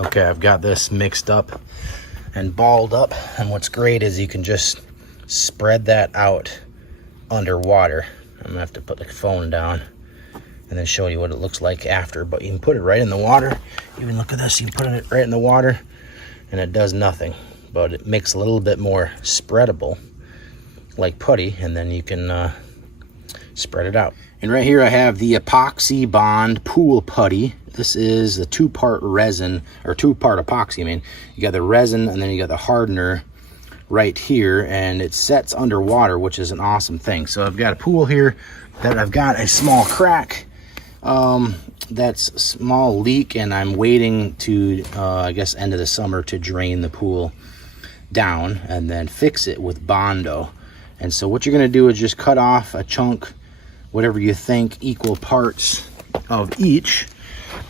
Okay, I've got this mixed up and balled up, and what's great is you can just spread that out underwater. I'm gonna have to put the phone down and then show you what it looks like after, but you can put it right in the water. Even look at this, you can put it right in the water and it does nothing, but it makes a little bit more spreadable like putty, and then you can spread it out. And right here I have the epoxy bond pool putty. This is the two-part resin, or two-part epoxy. I mean, you got the resin and then you got the hardener right here, and it sets underwater, which is an awesome thing. So I've got a pool here that I've got a small crack, that's a small leak, and I'm waiting to I guess end of the summer to drain the pool down and then fix it with Bondo. And so what you're going to do is just cut off a chunk, whatever you think, equal parts of each,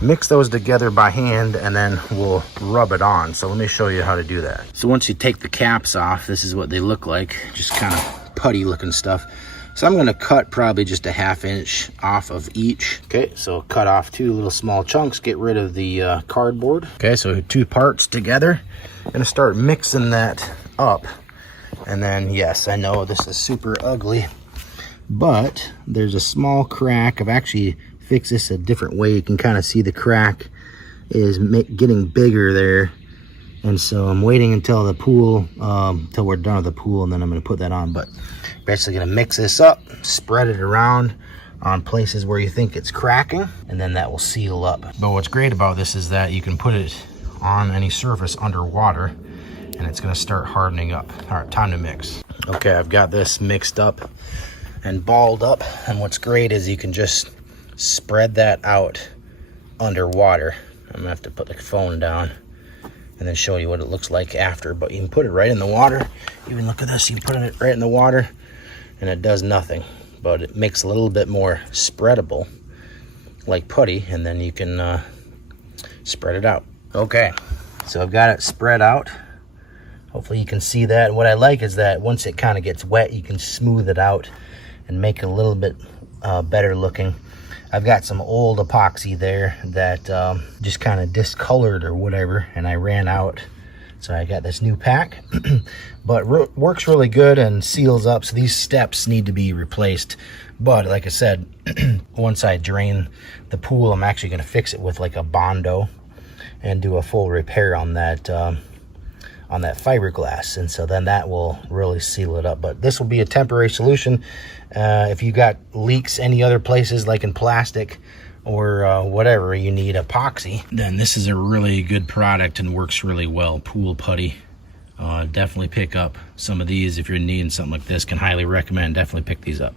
mix those together by hand, and then we'll rub it on. So let me show you how to do that. So once you take the caps off, this is what they look like, just kind of putty looking stuff. So I'm going to cut probably just a 1/2 inch off of each. Okay, so cut off 2 little small chunks, get rid of the cardboard. Okay, so 2 parts together. I'm going to start mixing that up. And then, yes, I know this is super ugly, but there's a small crack. I've actually fixed this a different way. You can kind of see the crack is getting bigger there. And so I'm waiting until the pool, until we're done with the pool, and then I'm going to put that on. But basically going to mix this up, spread it around on places where you think it's cracking, and then that will seal up. But what's great about this is that you can put it on any surface underwater, and it's going to start hardening up. All right, time to mix. Okay, I've got this mixed up and balled up, and what's great is you can just spread that out underwater. I'm going to have to put the phone down and then show you what it looks like after, but you can put it right in the water. Even look at this, you can put it right in the water and it does nothing, but it makes a little bit more spreadable like putty, and then you can spread it out. Okay, so I've got it spread out. Hopefully you can see that. What I like is that once it kind of gets wet, you can smooth it out and make it a little bit better looking. I've got some old epoxy there that just kind of discolored or whatever, and I ran out. So I got this new pack, but works really good and seals up. So these steps need to be replaced. But like I said, once I drain the pool, I'm actually going to fix it with like a Bondo and do a full repair on that fiberglass, and so then that will really seal it up. But this will be a temporary solution. If you got leaks any other places, like in plastic or whatever, you need epoxy, then this is a really good product and works really well. Pool putty. Definitely pick up some of these if you're needing something like this. Can highly recommend. Definitely pick these up.